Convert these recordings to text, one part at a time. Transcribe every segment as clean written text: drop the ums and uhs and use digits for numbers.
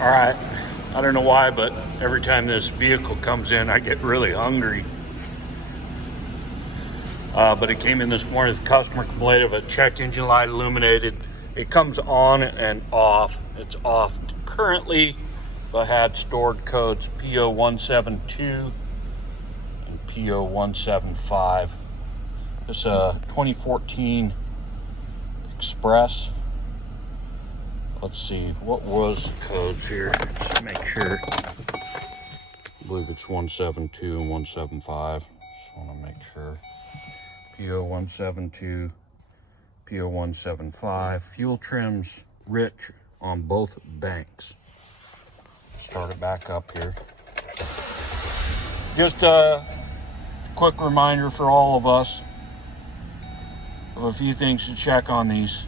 All right, I don't know why, but every time this vehicle comes in, I get really hungry. But it came in this morning. The customer complained of a check engine light illuminated. It comes on and off. It's off currently, but had stored codes P0172 and P0175. This is a 2014 Express. Let's see, what was the codes here? Just make sure. I believe it's 172 and 175. Just want to make sure. P0172, P0175. Fuel trims rich on both banks. Start it back up here. Just a quick reminder for all of us of a few things to check on these.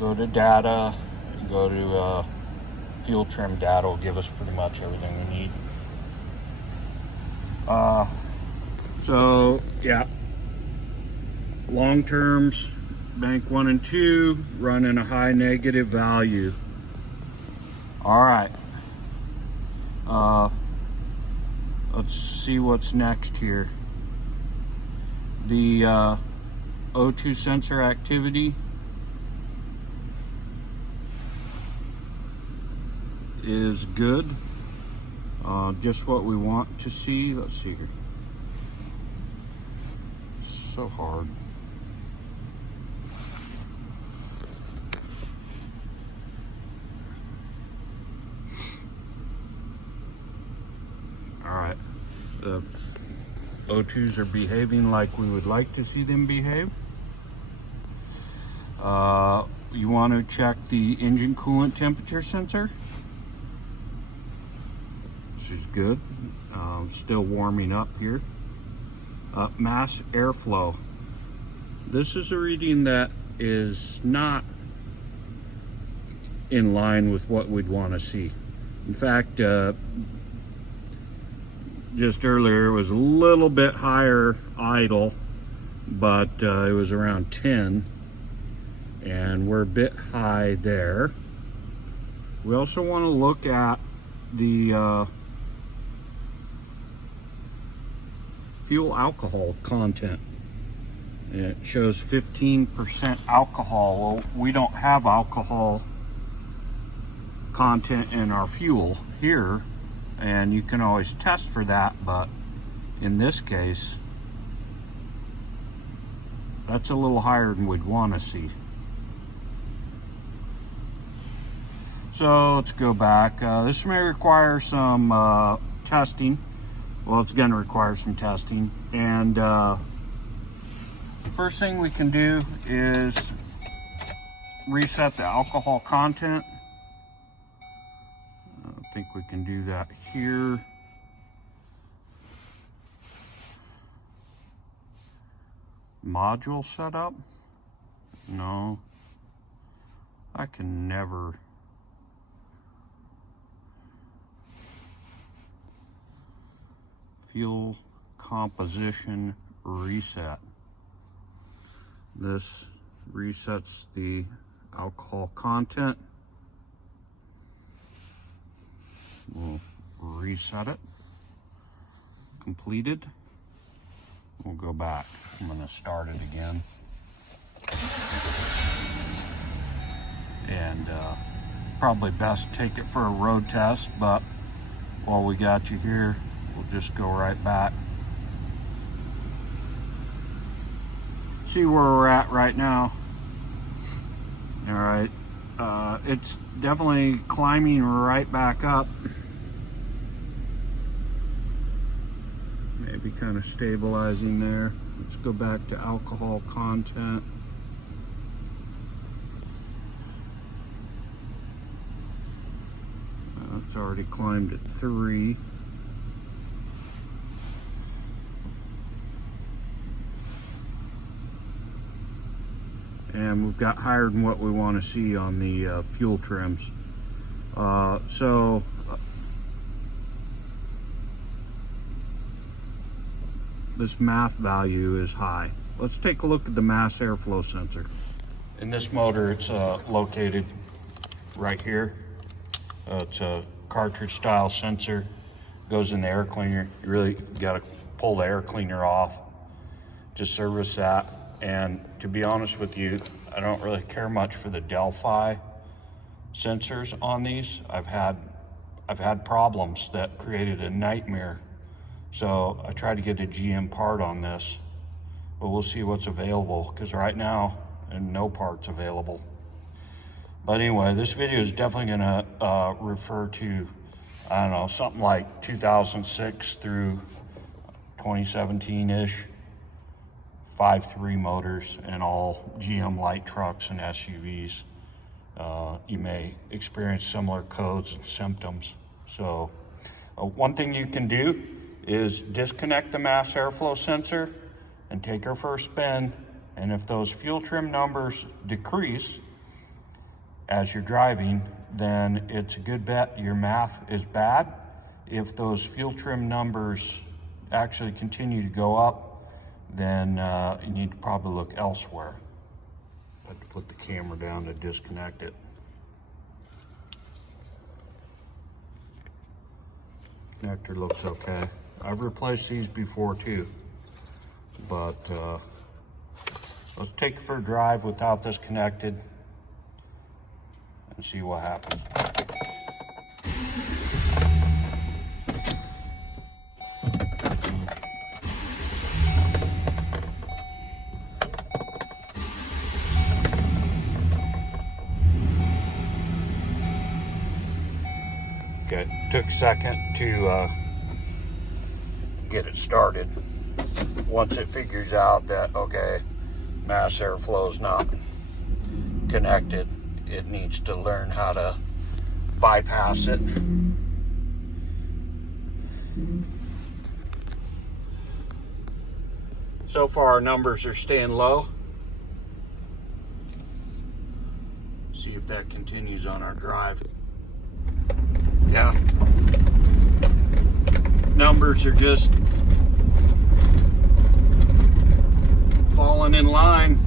Go to data, go to fuel trim data. Will give us pretty much everything we need. So yeah, long terms, bank 1 and 2 running a high negative value. All right, let's see what's next here. The O2 sensor activity is good. Just what we want to see. Let's see here. So hard. All right. The O2s are behaving like we would like to see them behave. You want to check the engine coolant temperature sensor. This is good. Still warming up here. Mass airflow. This is a reading that is not in line with what we'd want to see. In fact, just earlier it was a little bit higher idle, but it was around 10, and we're a bit high there. We also want to look at the fuel alcohol content. And it shows 15% alcohol. Well, we don't have alcohol content in our fuel here, and you can always test for that, but in this case, that's a little higher than we'd want to see. So let's go back. This may require some testing. Well, it's going to require some testing, and first thing we can do is reset the alcohol content. I think we can do that here. Module setup? No, I can never. Fuel composition reset. This resets the alcohol content. We'll reset it. Completed. We'll go back. I'm going to start it again. And probably best take it for a road test, but while we got you here, we'll just go right back. See where we're at right now. All right, it's definitely climbing right back up. Maybe kind of stabilizing there. Let's go back to alcohol content. It's already climbed to 3. And we've got higher than what we want to see on the fuel trims. So this math value is high. Let's take a look at the mass airflow sensor. In this motor, it's located right here. It's a cartridge style sensor, goes in the air cleaner. You really got to pull the air cleaner off to service that. And to be honest with you, I don't really care much for the Delphi sensors on these. I've had problems that created a nightmare. So I tried to get a GM part on this, but we'll see what's available, because right now no parts available. But anyway, this video is definitely gonna refer to, I don't know, something like 2006 through 2017-ish, 5.3 motors and all GM light trucks and SUVs. You may experience similar codes and symptoms. So one thing you can do is disconnect the mass airflow sensor and take her for a spin. And if those fuel trim numbers decrease as you're driving, then it's a good bet your math is bad. If those fuel trim numbers actually continue to go up, then you need to probably look elsewhere. I have to put the camera down to disconnect it. Connector looks okay. I've replaced these before too, but let's take it for a drive without this connected and see what happens. Okay, took a second to get it started. Once it figures out that, okay, mass airflow is not connected, it needs to learn how to bypass it. So far our numbers are staying low. See if that continues on our drive. Yeah, numbers are just falling in line.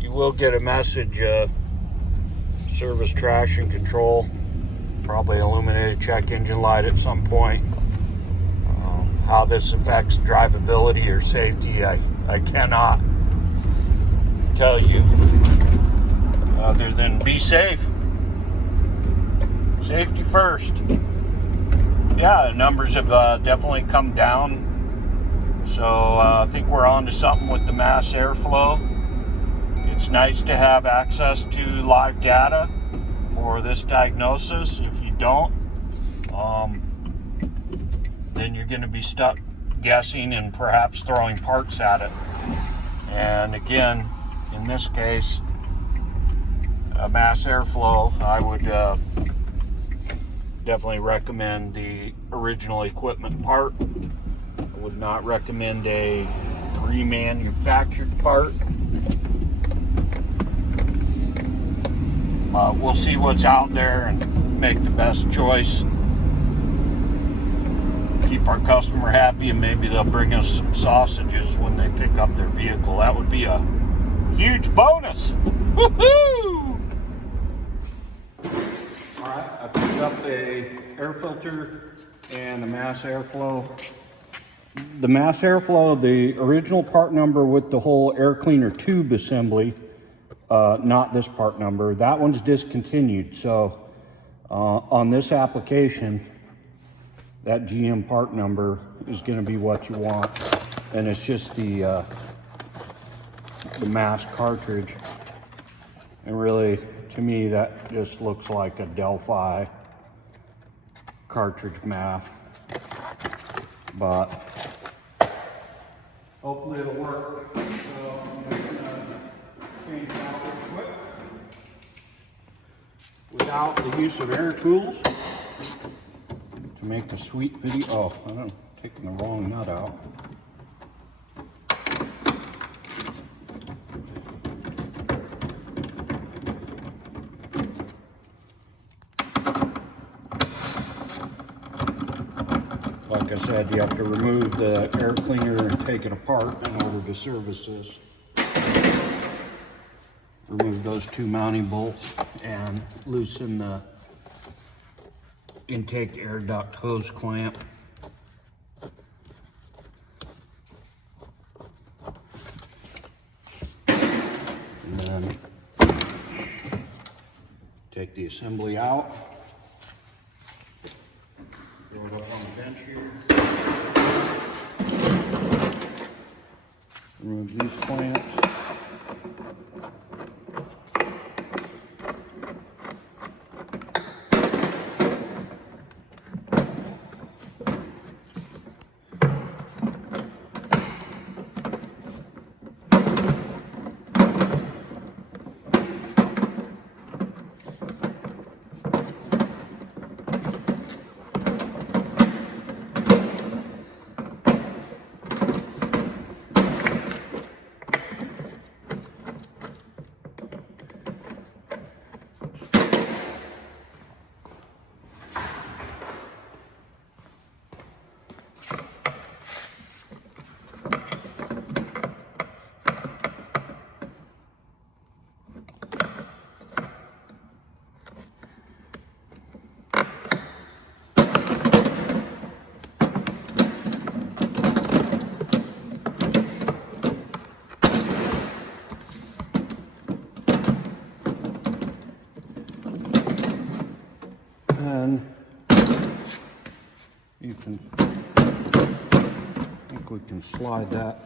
You will get a message, service traction control, probably illuminated check engine light at some point. How this affects drivability or safety, I cannot tell you, other than be safe. Safety first. Yeah, the numbers have definitely come down. So I think we're on to something with the mass airflow. It's nice to have access to live data for this diagnosis. If you don't, then you're going to be stuck guessing and perhaps throwing parts at it. And again, in this case, a mass airflow, I would definitely recommend the original equipment part. I would not recommend a remanufactured part. We'll see what's out there and make the best choice. Keep our customer happy, and maybe they'll bring us some sausages when they pick up their vehicle. That would be a huge bonus. Woohoo! Alright, I picked up a air filter and a mass airflow. The mass airflow, the original part number with the whole air cleaner tube assembly, not this part number, that one's discontinued. So on this application, that GM part number is going to be what you want, and it's just the mass cartridge. And really, to me, that just looks like a Delphi cartridge math. But hopefully it'll work. So I'm just gonna change it out real quick without the use of air tools. To make a sweet video. Oh, I'm taking the wrong nut out. Like I said, you have to remove the air cleaner and take it apart in order to service this. Remove those two mounting bolts and loosen the intake air duct hose clamp. And then take the assembly out. Throw it up on the bench here. Remove these clamps. You can, I think we can slide that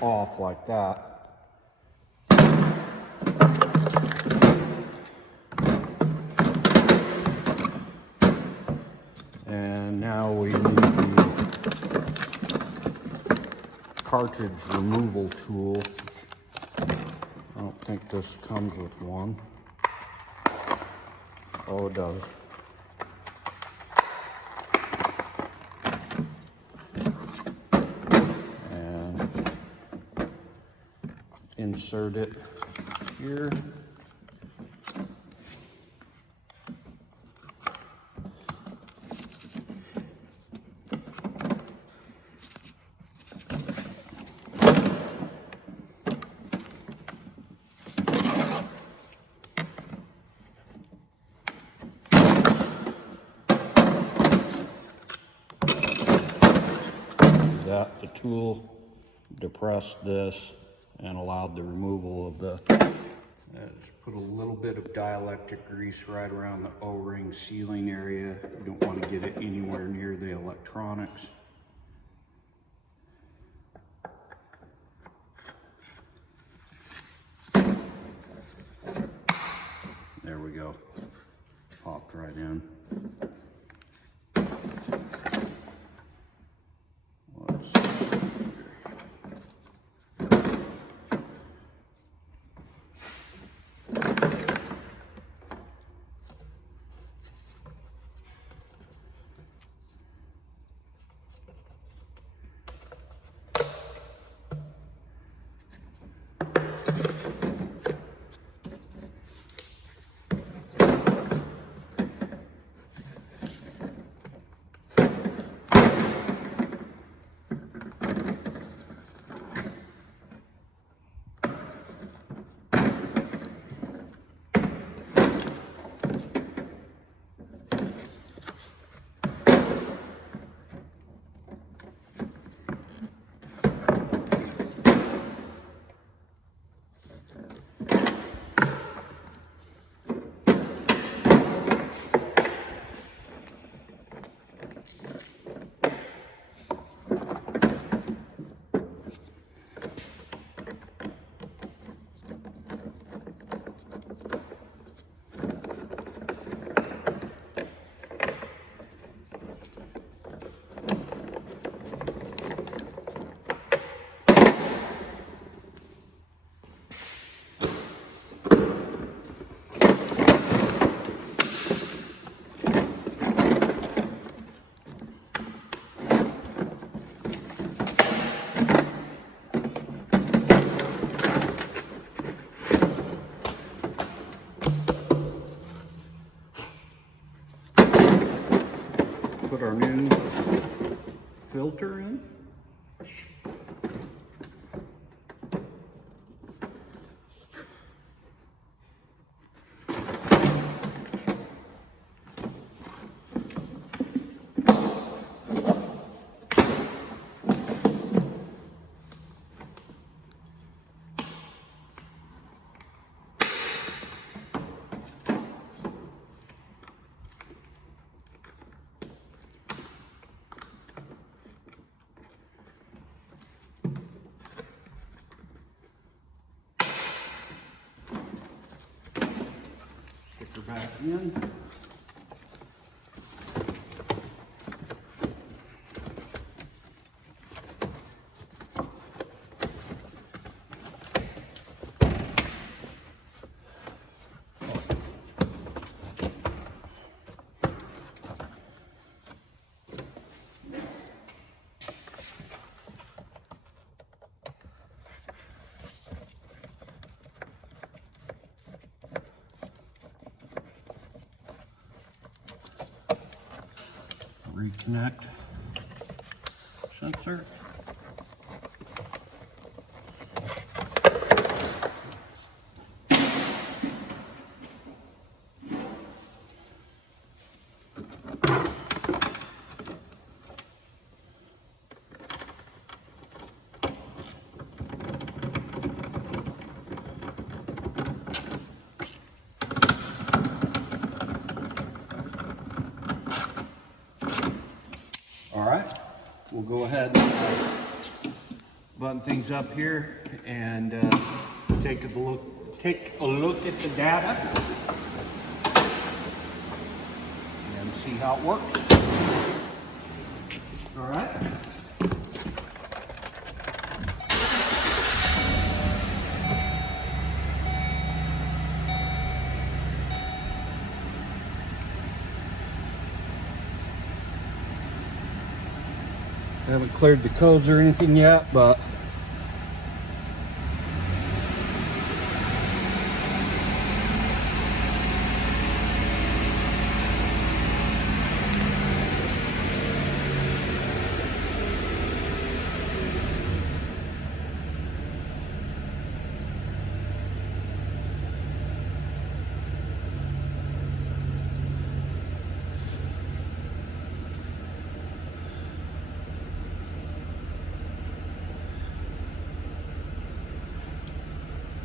off like that. And now we need the cartridge removal tool. I don't think this comes with one. Oh, it does. And insert it here. That the tool depressed this and allowed the removal of the, just put a little bit of dielectric grease right around the O-ring sealing area. You don't want to get it anywhere near the electronics. There we go, popped right in. filter in. Stick her back in. Reconnect sensor. All right, we'll go ahead and button things up here and take a look at the data and see how it works. All right. I haven't cleared the codes or anything yet, but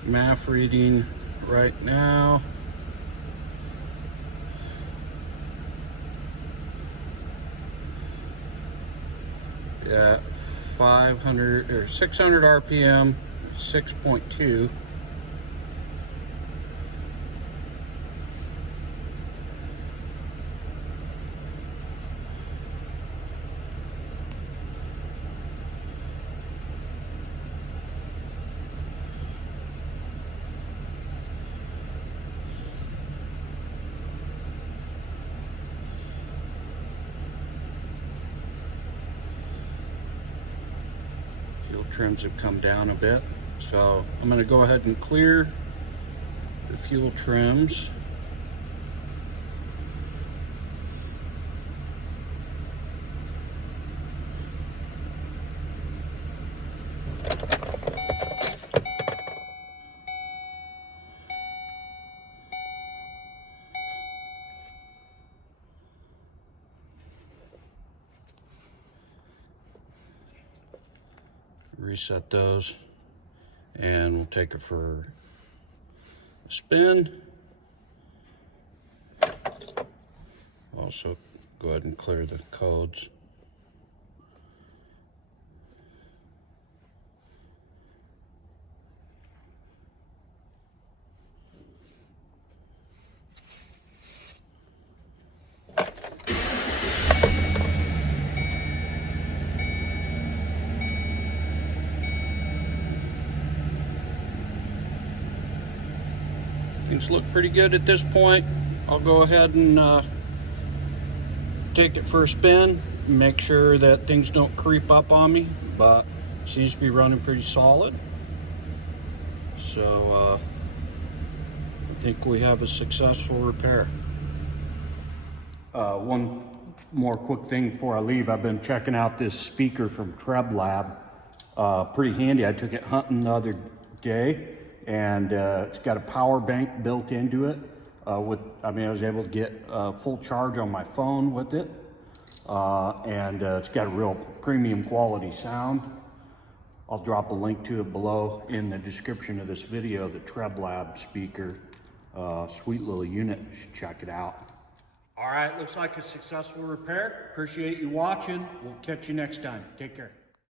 MAF reading right now. Yeah, 500 or 600 RPM, 6.2. Fuel trims have come down a bit, so I'm going to go ahead and clear the fuel trims. Reset those, and we'll take it for a spin. Also, go ahead and clear the codes. Things look pretty good at this point. I'll go ahead and take it for a spin, make sure that things don't creep up on me, but it seems to be running pretty solid. So I think we have a successful repair. One more quick thing before I leave. I've been checking out this speaker from Treb Lab. Pretty handy. I took it hunting the other day, and it's got a power bank built into it. I was able to get full charge on my phone with it, and it's got a real premium quality sound. I'll drop a link to it below in the description of this video, the Treb Lab speaker. Sweet little unit, you should check it out. All right, looks like a successful repair. Appreciate you watching. We'll catch you next time. Take care.